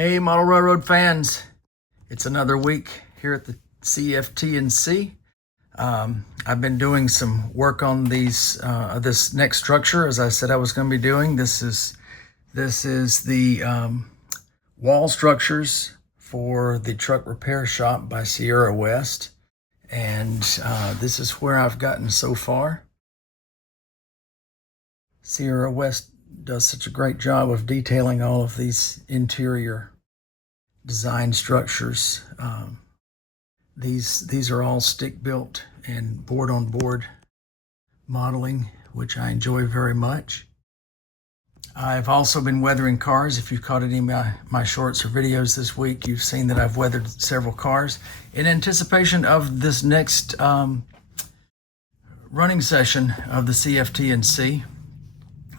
Hey, Model Railroad fans. It's another week here at the CFT&C. I've been doing some work on this next structure, as I said I was going to be doing. This is the wall structures for the truck repair shop by Sierra West. And this is where I've gotten so far. Sierra West does such a great job of detailing all of these interior design structures. These are all stick built and board on board modeling, which I enjoy very much. I've also been weathering cars. If you've caught any of my shorts or videos this week, you've seen that I've weathered several cars in anticipation of this next running session of the CFT&C.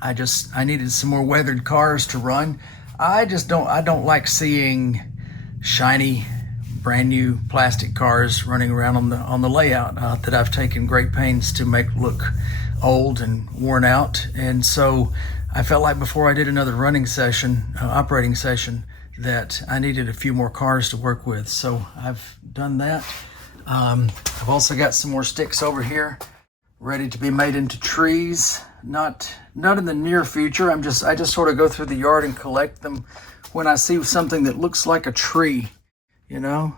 I needed some more weathered cars to run. I don't like seeing shiny, brand new plastic cars running around on the layout that I've taken great pains to make look old and worn out. And so I felt like before I did another running session, operating session, that I needed a few more cars to work with. So I've done that. I've also got some more sticks over here ready to be made into trees. Not in the near future. I just sort of go through the yard and collect them when I see something that looks like a tree. You know,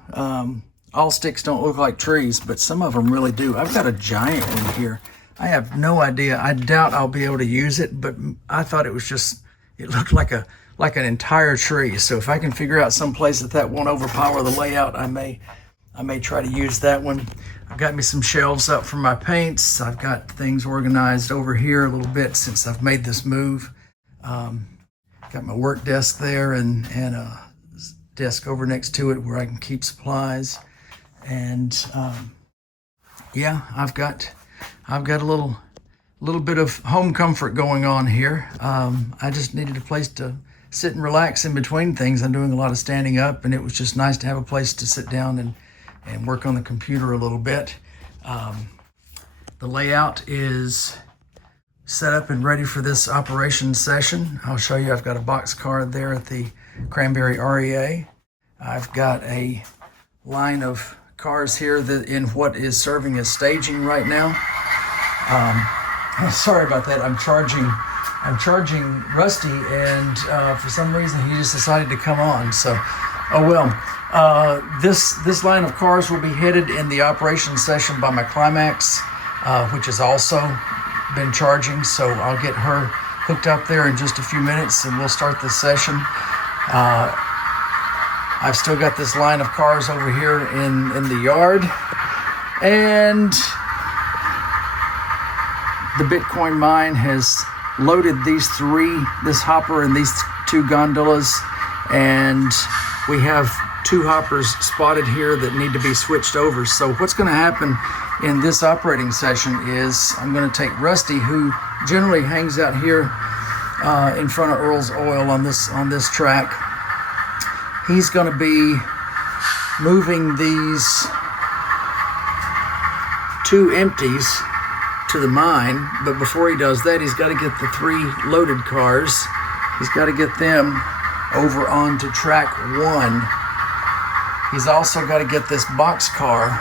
all sticks don't look like trees, but some of them really do. I've got a giant one here. I have no idea. I doubt I'll be able to use it, but I thought it looked like an entire tree. So if I can figure out some place that won't overpower the layout, I may try to use that one. I've got me some shelves up for my paints. I've got things organized over here a little bit since I've made this move. Got my work desk there and a desk over next to it where I can keep supplies. And yeah, I've got a little bit of home comfort going on here. I just needed a place to sit and relax in between things. I'm doing a lot of standing up, and it was just nice to have a place to sit down and work on the computer a little bit. The layout is set up and ready for this operation session. I'll show you. I've got a box car there at the Cranberry REA. I've got a line of cars here in what is serving as staging right now. Sorry about that. I'm charging Rusty, and for some reason he just decided to come on. So, oh well. This line of cars will be headed in the operation session by my Climax, which has also been charging. So I'll get her hooked up there in just a few minutes, and we'll start this session. I've still got this line of cars over here in the yard, and the Bitcoin mine has loaded this hopper and these two gondolas, and we have two hoppers spotted here that need to be switched over. So what's going to happen in this operating session is I'm going to take Rusty, who generally hangs out here in front of Earl's Oil on this track. He's going to be moving these two empties to the mine, but before he does that, he's got to get the three loaded cars. He's got to get them over onto track 1. He's also got to get this box car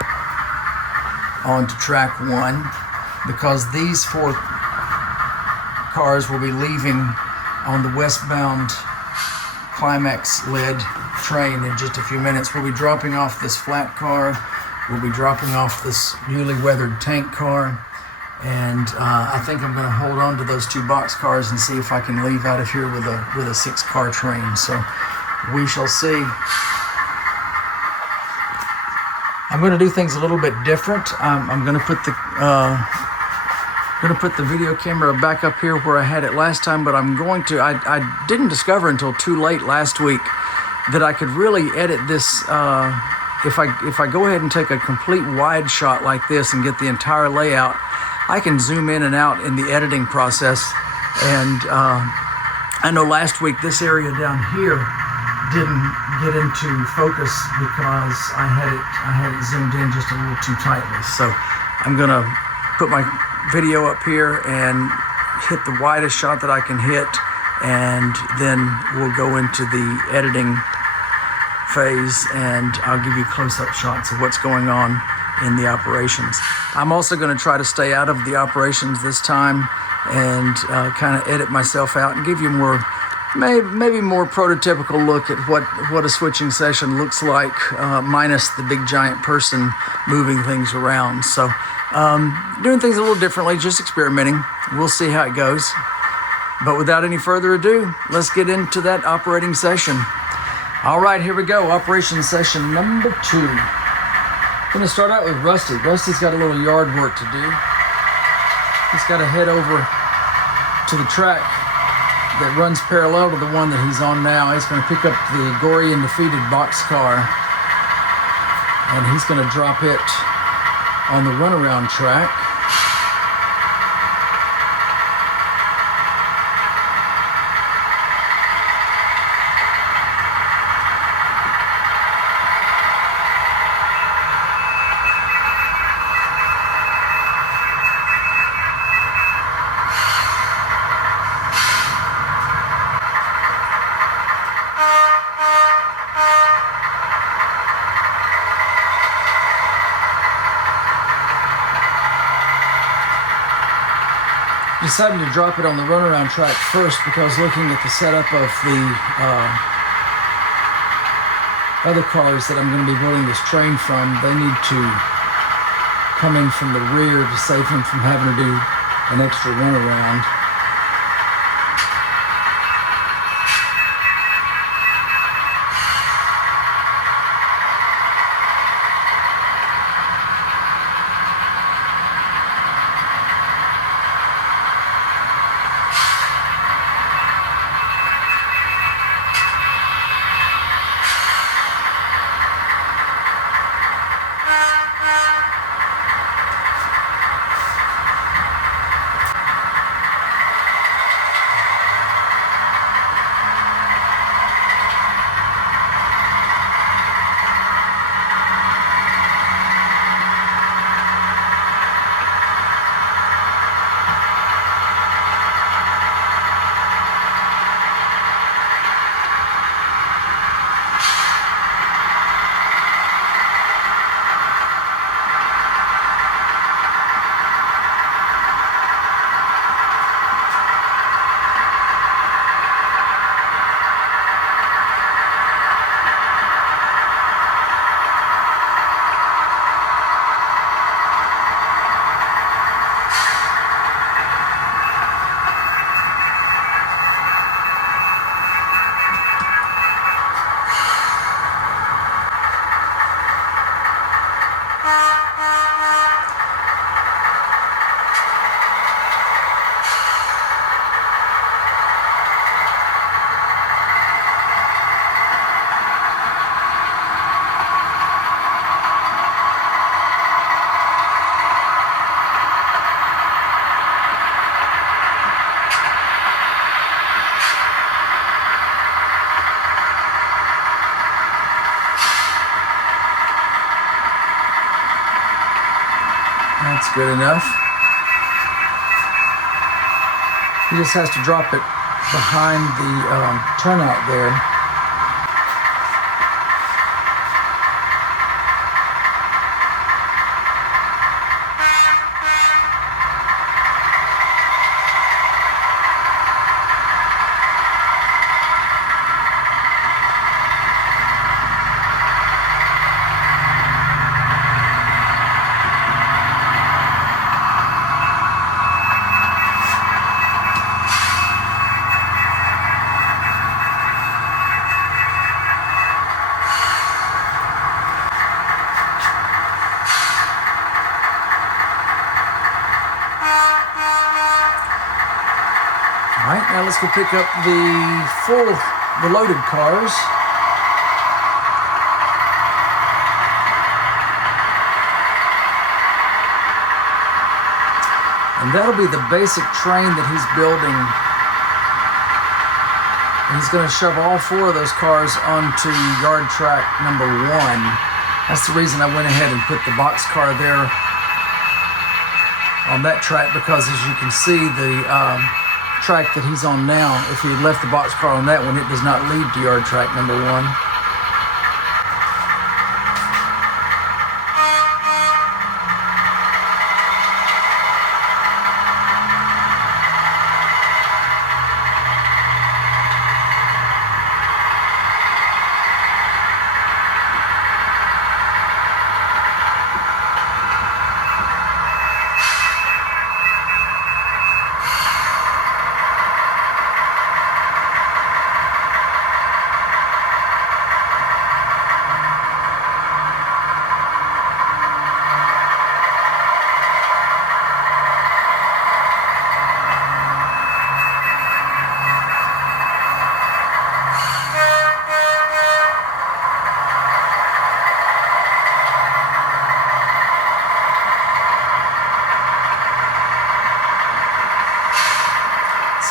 onto track 1, because these 4 cars will be leaving on the Westbound Climax led train in just a few minutes. We'll be dropping off this flat car. We'll be dropping off this newly weathered tank car. And I think I'm going to hold on to those 2 box cars and see if I can leave out of here with a 6-car train. So we shall see. I'm going to do things a little bit different. I'm going to put the video camera back up here where I had it last time, but I didn't discover until too late last week that I could really edit this. If I go ahead and take a complete wide shot like this and get the entire layout, I can zoom in and out in the editing process. And I know last week this area down here didn't get into focus because I had it zoomed in just a little too tightly. So I'm gonna put my video up here and hit the widest shot that I can hit, and then we'll go into the editing phase, and I'll give you close-up shots of what's going on in the operations. I'm also going to try to stay out of the operations this time and kind of edit myself out and give you maybe more prototypical look at what a switching session looks like, minus the big giant person moving things around. So doing things a little differently, just experimenting. We'll see how it goes. But without any further ado, let's get into that operating session. All right, here we go. Operation session number 2. I'm going to start out with Rusty. Rusty's got a little yard work to do. He's got to head over to the track that runs parallel to the one that he's on now. He's going to pick up the gory and defeated boxcar, and he's going to drop it on the runaround track. Decided to drop it on the runaround track first because looking at the setup of the other cars that I'm going to be building this train from, they need to come in from the rear to save him from having to do an extra runaround. That's good enough. He just has to drop it behind the turnout there. Alright, now let's go pick up the loaded cars. And that'll be the basic train that he's building. He's going to shove all 4 of those cars onto yard track number 1. That's the reason I went ahead and put the boxcar there on that track, because as you can see, the track that he's on now, if he had left the boxcar on that one, it does not lead to yard track number 1.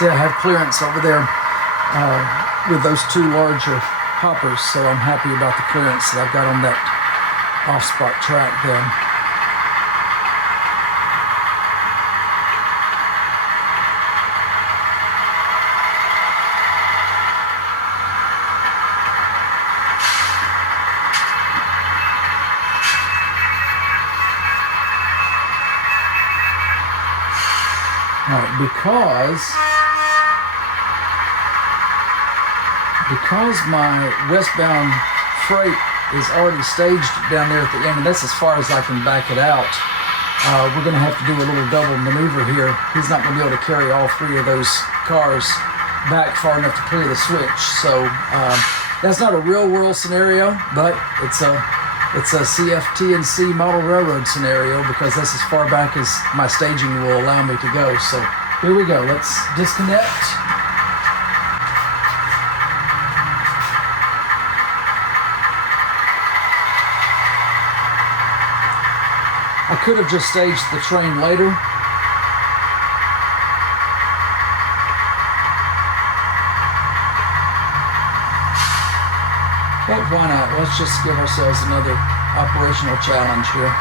See, I have clearance over there with those two larger hoppers, so I'm happy about the clearance that I've got on that off-spot track then. All right, because my westbound freight is already staged down there at the end, and that's as far as I can back it out, we're going to have to do a little double maneuver here. He's not going to be able to carry all three of those cars back far enough to clear the switch. So that's not a real world scenario, but it's a CFT&C model railroad scenario because that's as far back as my staging will allow me to go. So here we go. Let's disconnect. I could have just staged the train later. But why not? Let's just give ourselves another operational challenge here.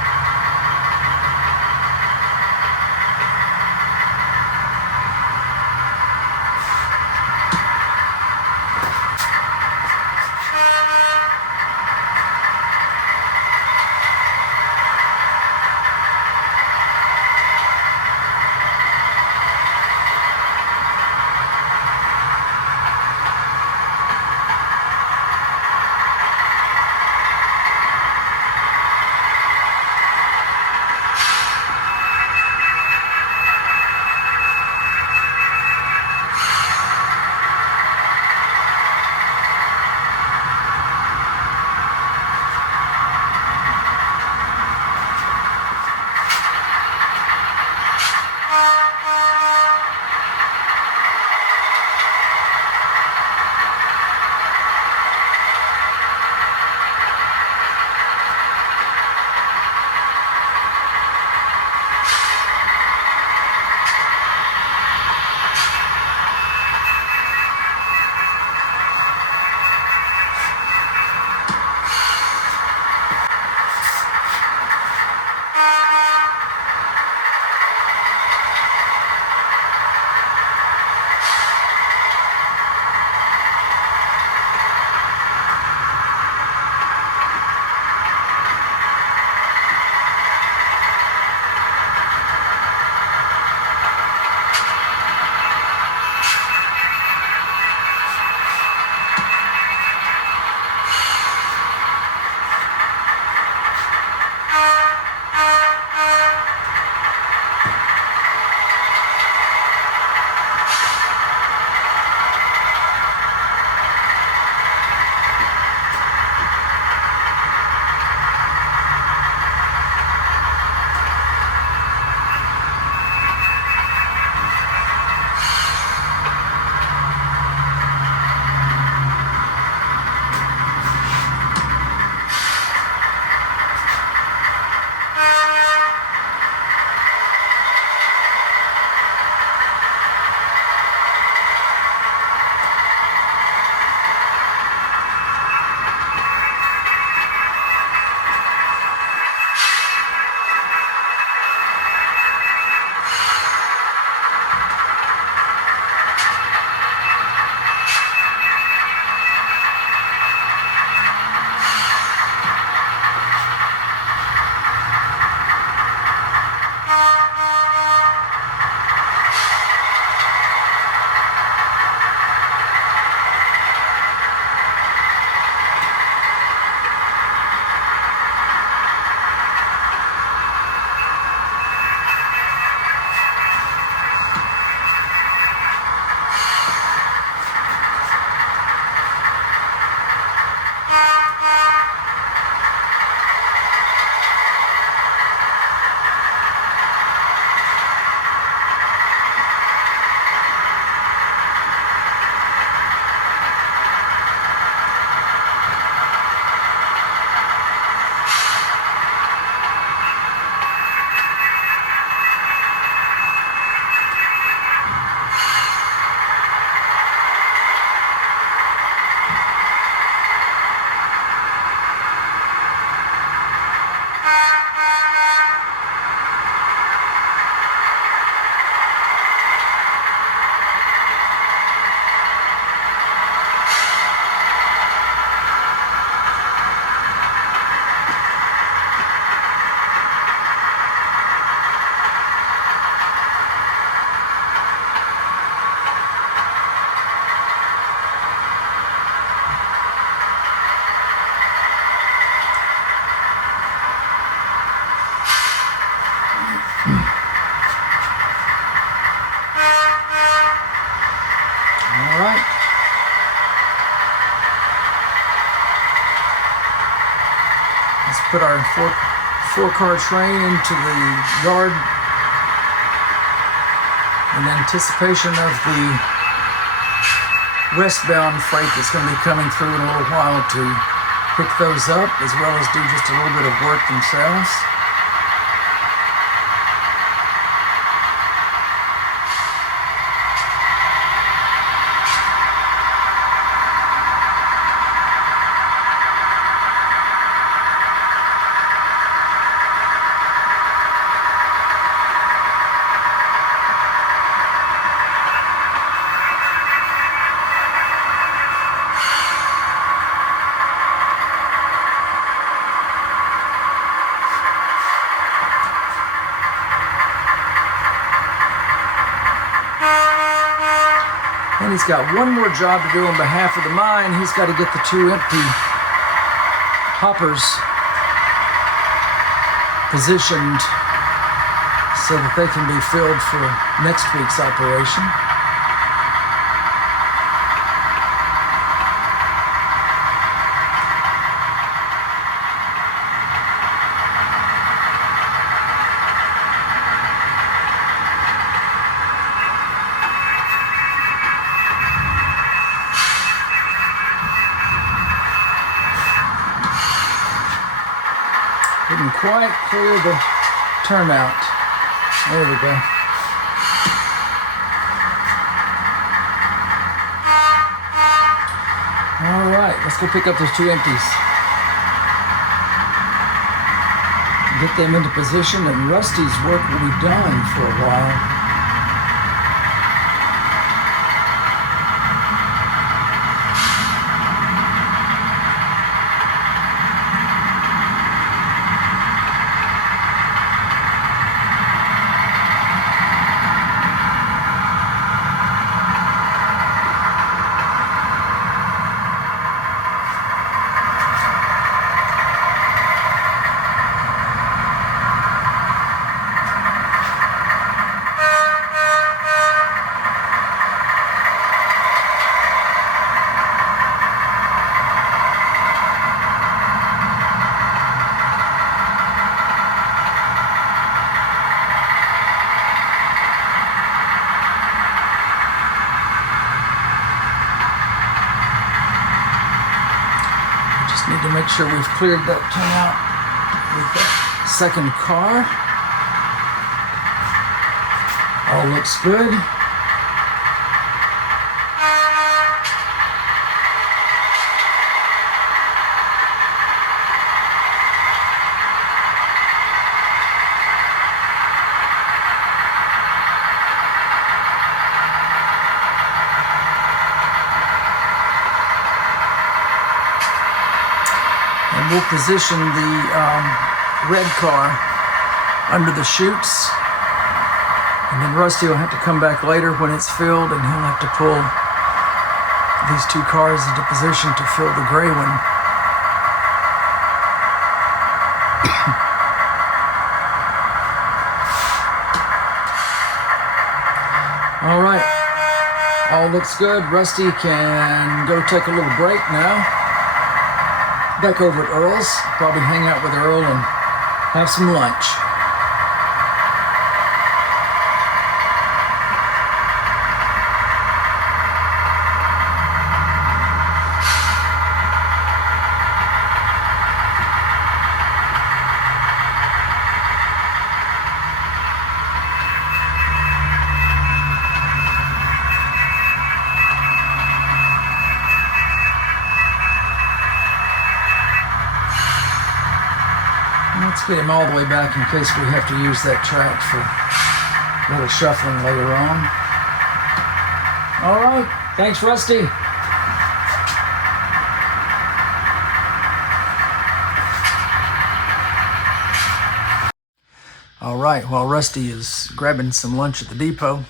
All right. Let's put our four-car train into the yard in anticipation of the westbound freight that's going to be coming through in a little while to pick those up, as well as do just a little bit of work themselves. And he's got one more job to do on behalf of the mine. He's got to get the 2 empty hoppers positioned so that they can be filled for next week's operation. Didn't quite clear the turnout. There we go. All right, let's go pick up those 2 empties. Get them into position, and Rusty's work will be done for a while. Need to make sure we've cleared that turnout with that second car. All looks good. And we'll position the red car under the chutes. And then Rusty will have to come back later when it's filled, and he'll have to pull these 2 cars into position to fill the gray one. All right, all looks good. Rusty can go take a little break now. Back over at Earl's, probably hang out with Earl and have some lunch. Let's get him all the way back in case we have to use that track for a little shuffling later on. All right, thanks, Rusty. All right, while Rusty is grabbing some lunch at the depot,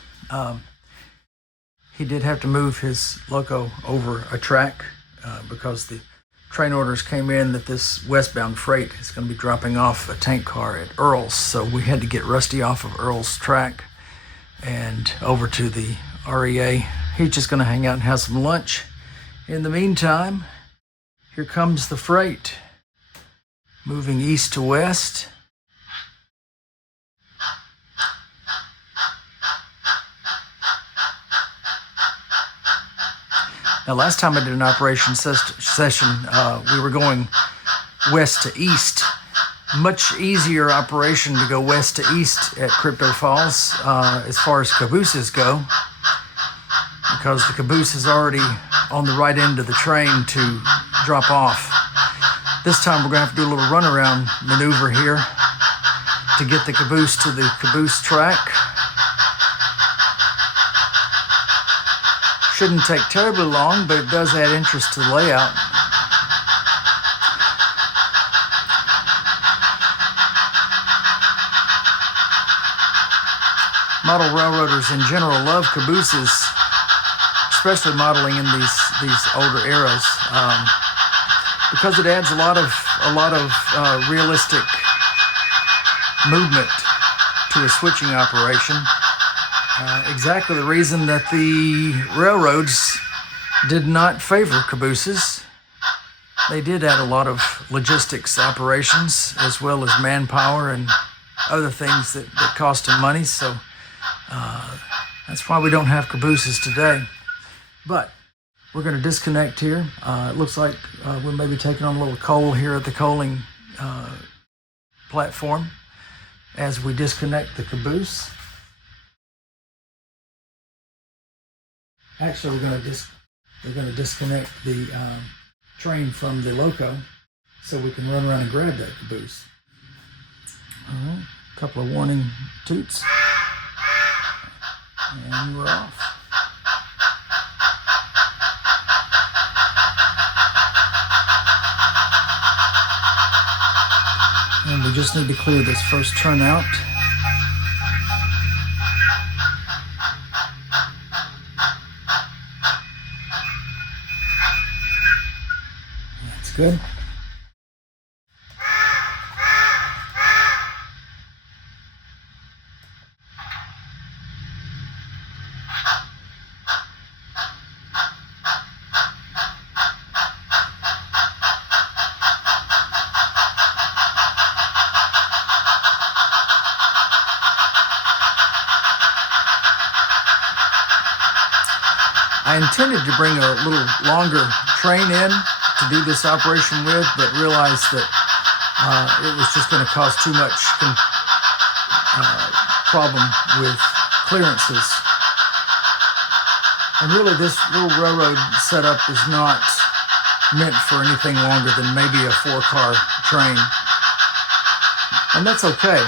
he did have to move his loco over a track because the train orders came in that this westbound freight is going to be dropping off a tank car at Earl's. So we had to get Rusty off of Earl's track and over to the REA. he's just gonna hang out and have some lunch. In the meantime, here comes the freight, moving east to west. Now, last time I did an operation session, we were going west to east. Much easier operation to go west to east at Crypto Falls as far as cabooses go, because the caboose is already on the right end of the train to drop off. This time we're going to have to do a little runaround maneuver here to get the caboose to the caboose track. Shouldn't take terribly long, but it does add interest to the layout. Model railroaders in general love cabooses, especially modeling in these older eras, because it adds a lot of realistic movement to a switching operation. Exactly the reason that the railroads did not favor cabooses. They did add a lot of logistics operations as well as manpower and other things that cost them money. So that's why we don't have cabooses today. But we're going to disconnect here. It looks like we may be taking on a little coal here at the coaling platform as we disconnect the caboose. Actually, we're going to disconnect the train from the loco so we can run around and grab that caboose. All right, a couple of warning toots, and we're off. And we just need to clear this first turnout. That's good. I intended to bring a little longer train in to do this operation with, but realized that it was just going to cause too much problem with clearances. And really, this little railroad setup is not meant for anything longer than maybe a 4-car train. And that's okay.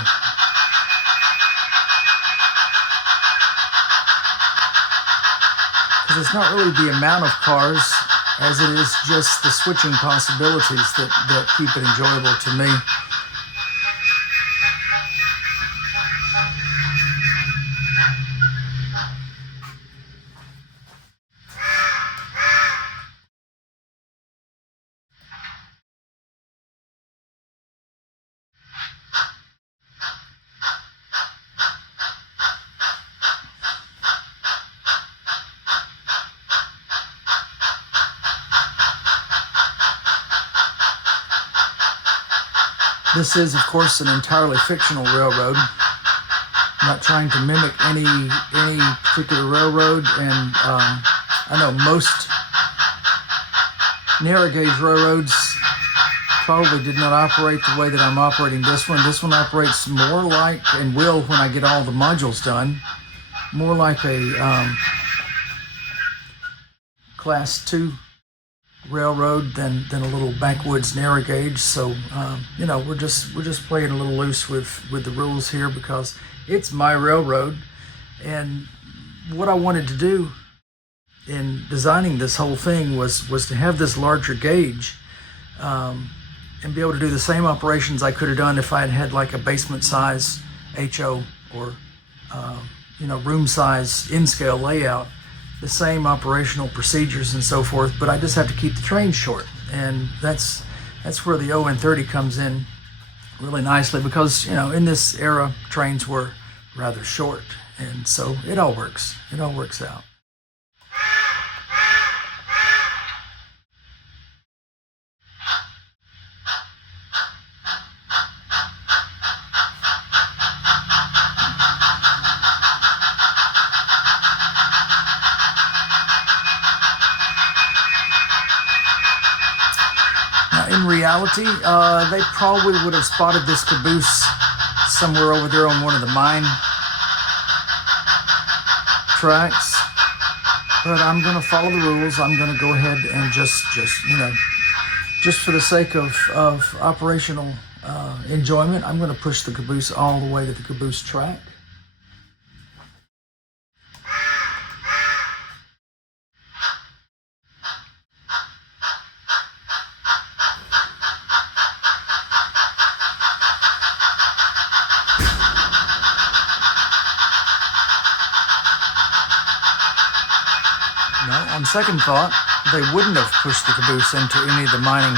Because it's not really the amount of cars as it is just the switching possibilities that keep it enjoyable to me. This is, of course, an entirely fictional railroad. I'm not trying to mimic any particular railroad, and I know most narrow gauge railroads probably did not operate the way that I'm operating this one. This one operates more like, and will when I get all the modules done, more like a Class 2 railroad than a little backwoods narrow gauge. So you know, we're just playing a little loose with the rules here because it's my railroad. And what I wanted to do in designing this whole thing was to have this larger gauge and be able to do the same operations I could have done if I had had like a basement size HO or you know, room size in-scale layout. The same operational procedures and so forth, but I just have to keep the train short. And that's where the ON30 comes in really nicely, because, you know, in this era, trains were rather short. And so it all works. It all works out. in reality, they probably would have spotted this caboose somewhere over there on one of the mine tracks. But I'm going to follow the rules. I'm going to go ahead and just for the sake of operational enjoyment, I'm going to push the caboose all the way to the caboose track. No, on second thought, they wouldn't have pushed the caboose into any of the mining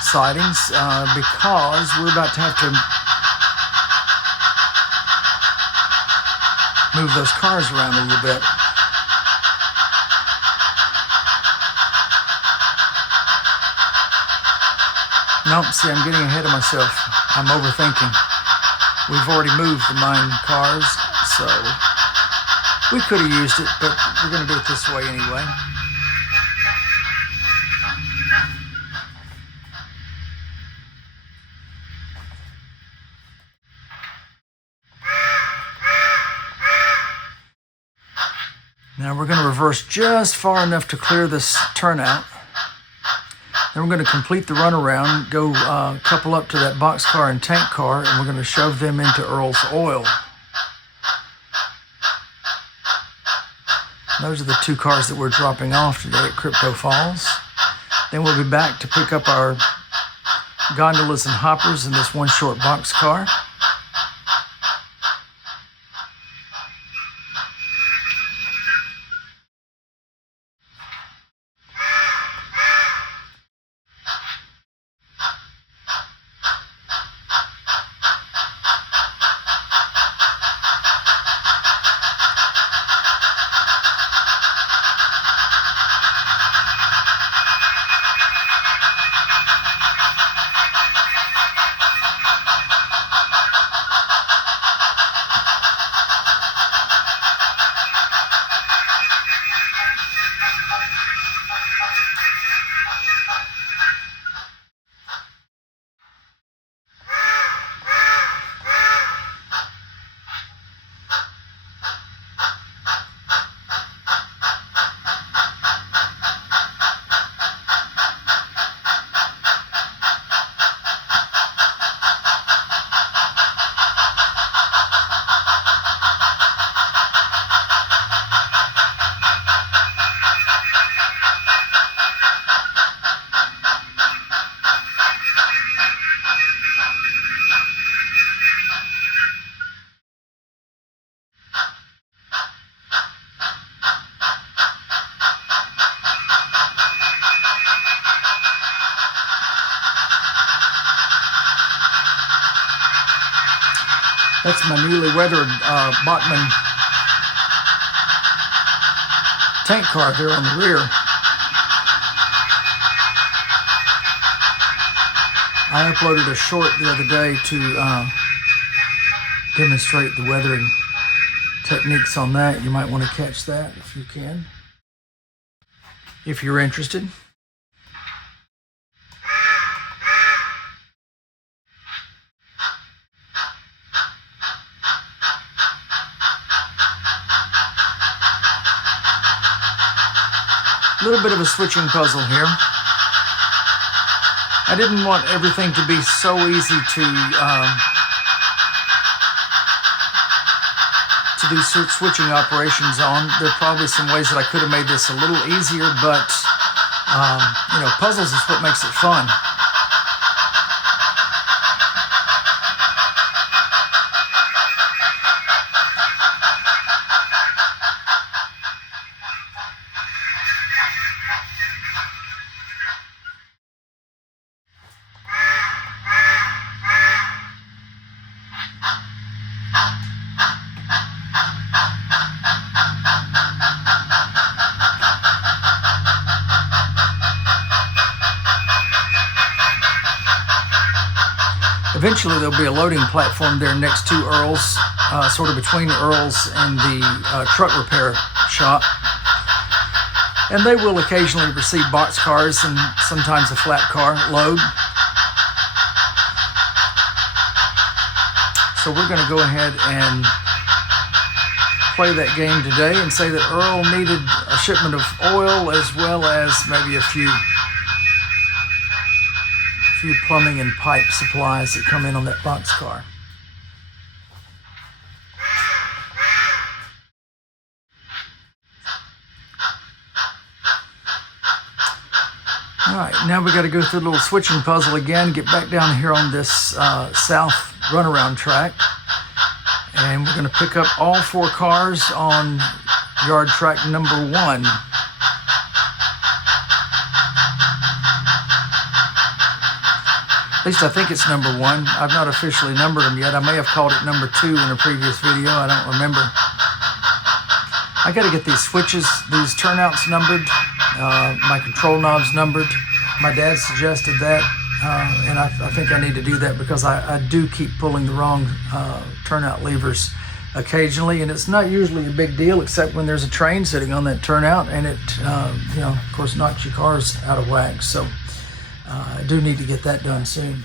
sidings because we're about to have to move those cars around a little bit. Nope, see, I'm getting ahead of myself. I'm overthinking. We've already moved the mine cars, so we could have used it, but we're going to do it this way anyway. Now we're going to reverse just far enough to clear this turnout. Then we're going to complete the runaround, go couple up to that boxcar and tank car, and we're going to shove them into Earl's Oil. Those are the two cars that we're dropping off today at Crypto Falls. Then we'll be back to pick up our gondolas and hoppers in this one short box car. That's my newly weathered Bachmann tank car there on the rear. I uploaded a short the other day to demonstrate the weathering techniques on that. You might want to catch that if you can, if you're interested. A little bit of a switching puzzle here. I didn't want everything to be so easy to do switching operations on. There are probably some ways that I could have made this a little easier, but puzzles is what makes it fun. Eventually there'll be a loading platform there next to Earl's, sort of between Earl's and the truck repair shop. And they will occasionally receive boxcars and sometimes a flat car load. So we're going to go ahead and play that game today and say that Earl needed a shipment of oil as well as maybe a few plumbing and pipe supplies that come in on that boxcar. All right, now we got to go through the little switching puzzle again, get back down here on this south runaround track. And we're going to pick up all 4 cars on yard track number 1. At least I think it's number 1. I've not officially numbered them yet. I may have called it number 2 in a previous video. I don't remember. I got to get these switches, these turnouts numbered, my control knobs numbered. My dad suggested that. And I think I need to do that because I do keep pulling the wrong turnout levers occasionally, and it's not usually a big deal except when there's a train sitting on that turnout and it, of course, knocks your cars out of whack. So I do need to get that done soon.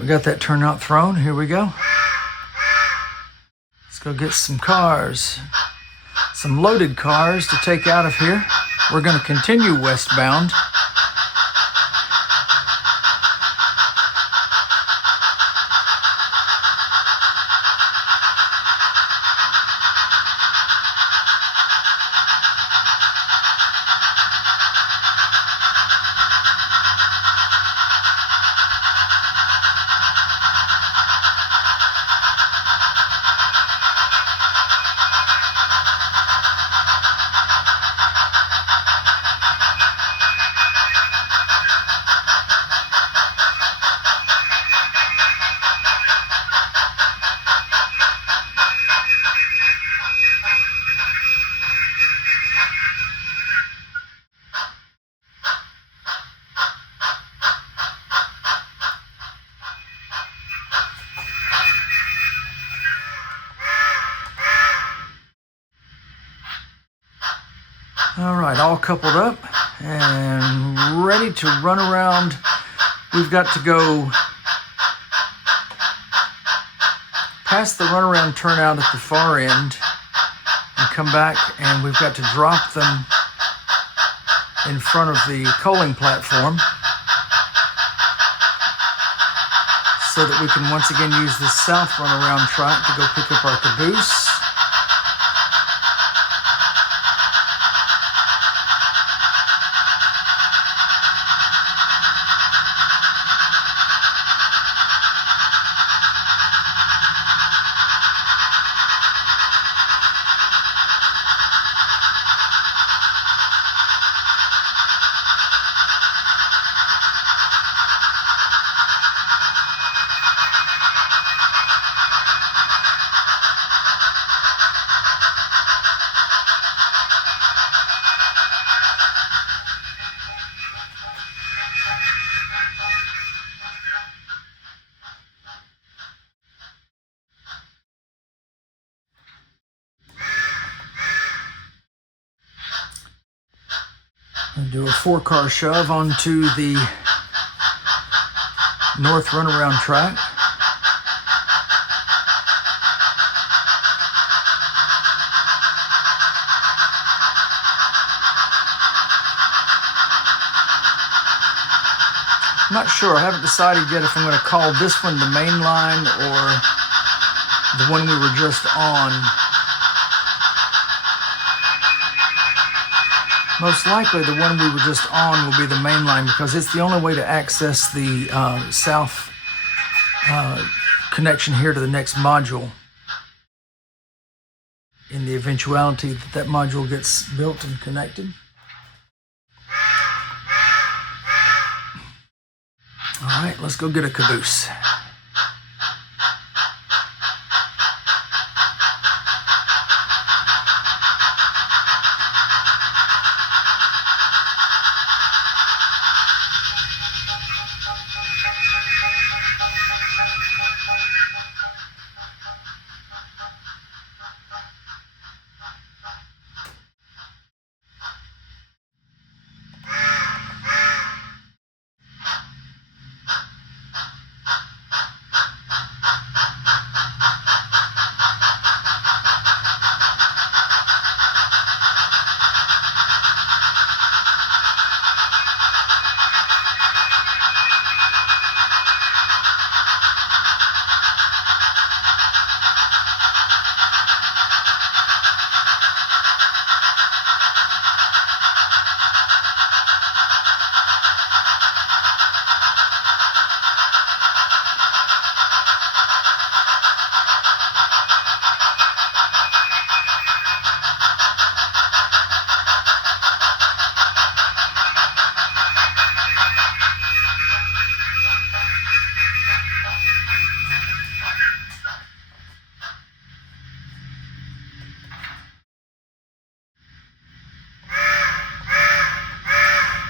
We got that turnout thrown. Here we go. Let's go get some cars, some loaded cars to take out of here. We're going to continue westbound. All right, all coupled up and ready to run around. We've got to go past the runaround turnout at the far end and come back, and we've got to drop them in front of the coaling platform so that we can once again use the south runaround track to go pick up our caboose. And do a 4-car shove onto the north runaround track. I'm not sure. I haven't decided yet if I'm going to call this one the main line or the one we were just on. Most likely the one we were just on will be the main line because it's the only way to access the south connection here to the next module in the eventuality that that module gets built and connected. All right, let's go get a caboose.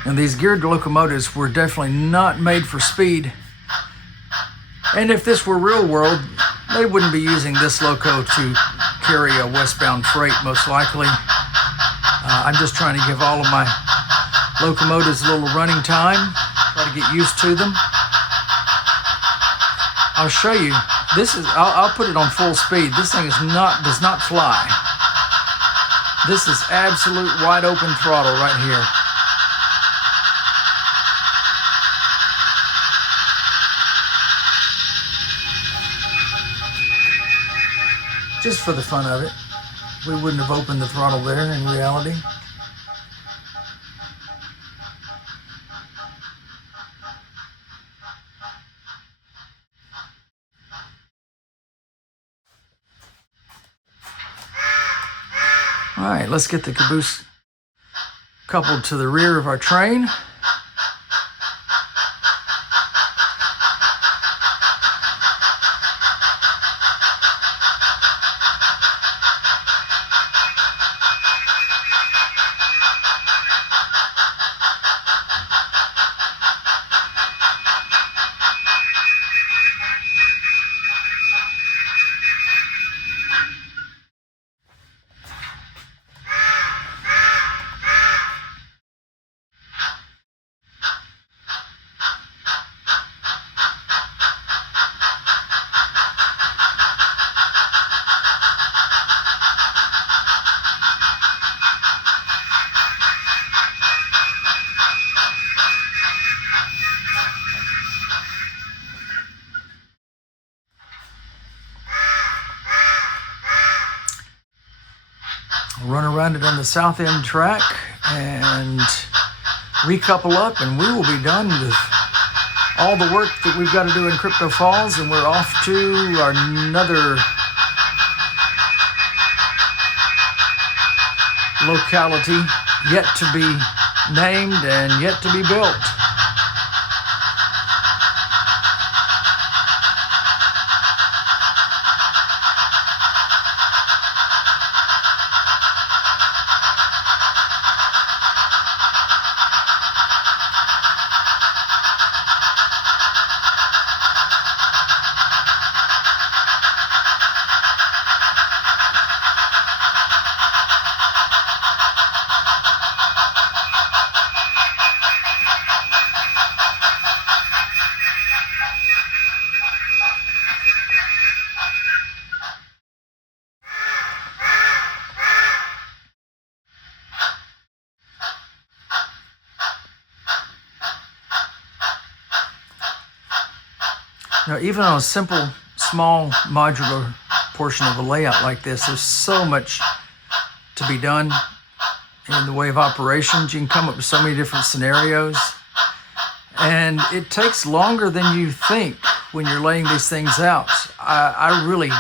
And these geared locomotives were definitely not made for speed. And if this were real world, they wouldn't be using this loco to carry a westbound freight, most likely. I'm just trying to give all of my locomotives a little running time, try to get used to them. I'll show you. This is, I'll put it on full speed. This thing does not fly. This is absolute wide open throttle right here. Just for the fun of it. We wouldn't have opened the throttle there in reality. All right, let's get the caboose coupled to the rear of our train. Run around it on the south end track and recouple up, and we will be done with all the work that we've got to do in Crypto Falls, and we're off to another locality yet to be named and yet to be built. Now, even on a simple, small, modular portion of a layout like this, there's so much to be done. in the way of operations. You can come up with so many different scenarios. And it takes longer than you think when you're laying these things out. I really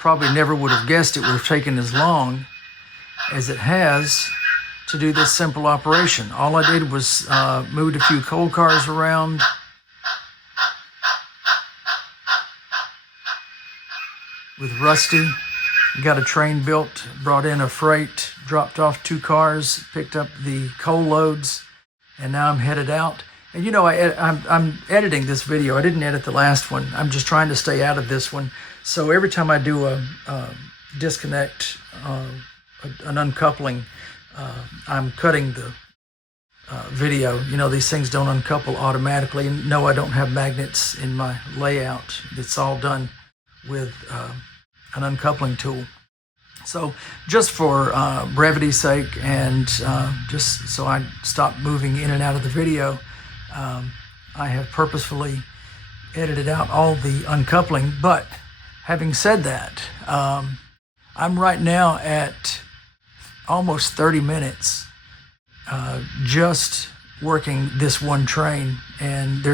probably never would have guessed it would have taken as long as it has to do this simple operation. All I did was moved a few coal cars around, with Rusty. Got a train built, brought in a freight, dropped off 2 cars, picked up the coal loads, and now I'm headed out. And you know, I'm editing this video. I didn't edit the last one. I'm just trying to stay out of this one. So every time I do a disconnect, an uncoupling, I'm cutting the video. You know, these things don't uncouple automatically. And no, I don't have magnets in my layout. It's all done with an uncoupling tool. So just for brevity's sake, and just so I stop moving in and out of the video, I have purposefully edited out all the uncoupling. But having said that, I'm right now at almost 30 minutes just working this one train, and there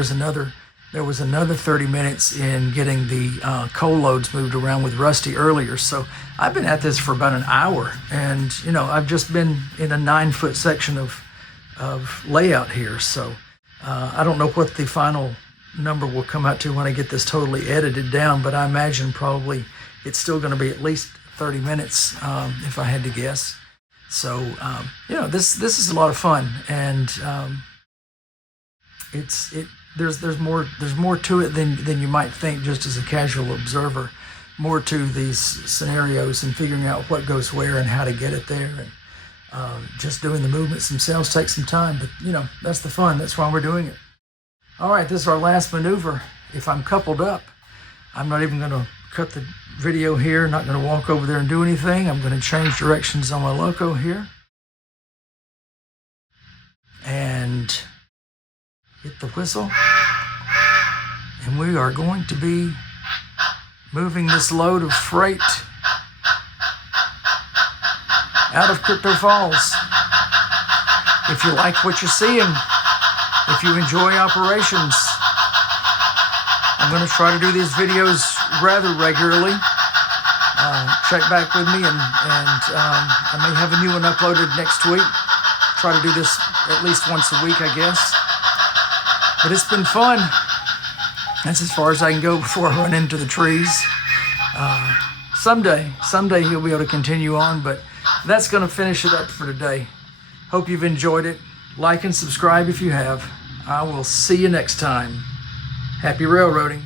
was another 30 minutes in getting the coal loads moved around with Rusty earlier. So I've been at this for about an hour, and you know, I've just been in a 9-foot section of layout here. So I don't know what the final number will come out to when I get this totally edited down, but I imagine probably it's still going to be at least 30 minutes if I had to guess. So you know, this is a lot of fun, and there's more to it than you might think just as a casual observer. More to these scenarios and figuring out what goes where and how to get it there, and just doing the movements themselves takes some time, but you know, that's the fun. That's why we're doing it. All right, this is our last maneuver. If I'm coupled up, I'm not even going to cut the video here, not going to walk over there and do anything. I'm going to change directions on my loco here and hit the whistle, and we are going to be moving this load of freight out of Crypto Falls. If you like what you're seeing, if you enjoy operations, I'm going to try to do these videos rather regularly. Check back with me, and I may have a new one uploaded next week. Try to do this at least once a week, I guess. But it's been fun. That's as far as I can go before I run into the trees. Someday he'll be able to continue on, but that's going to finish it up for today. Hope you've enjoyed it. Like and subscribe if you have. I will see you next time. Happy railroading.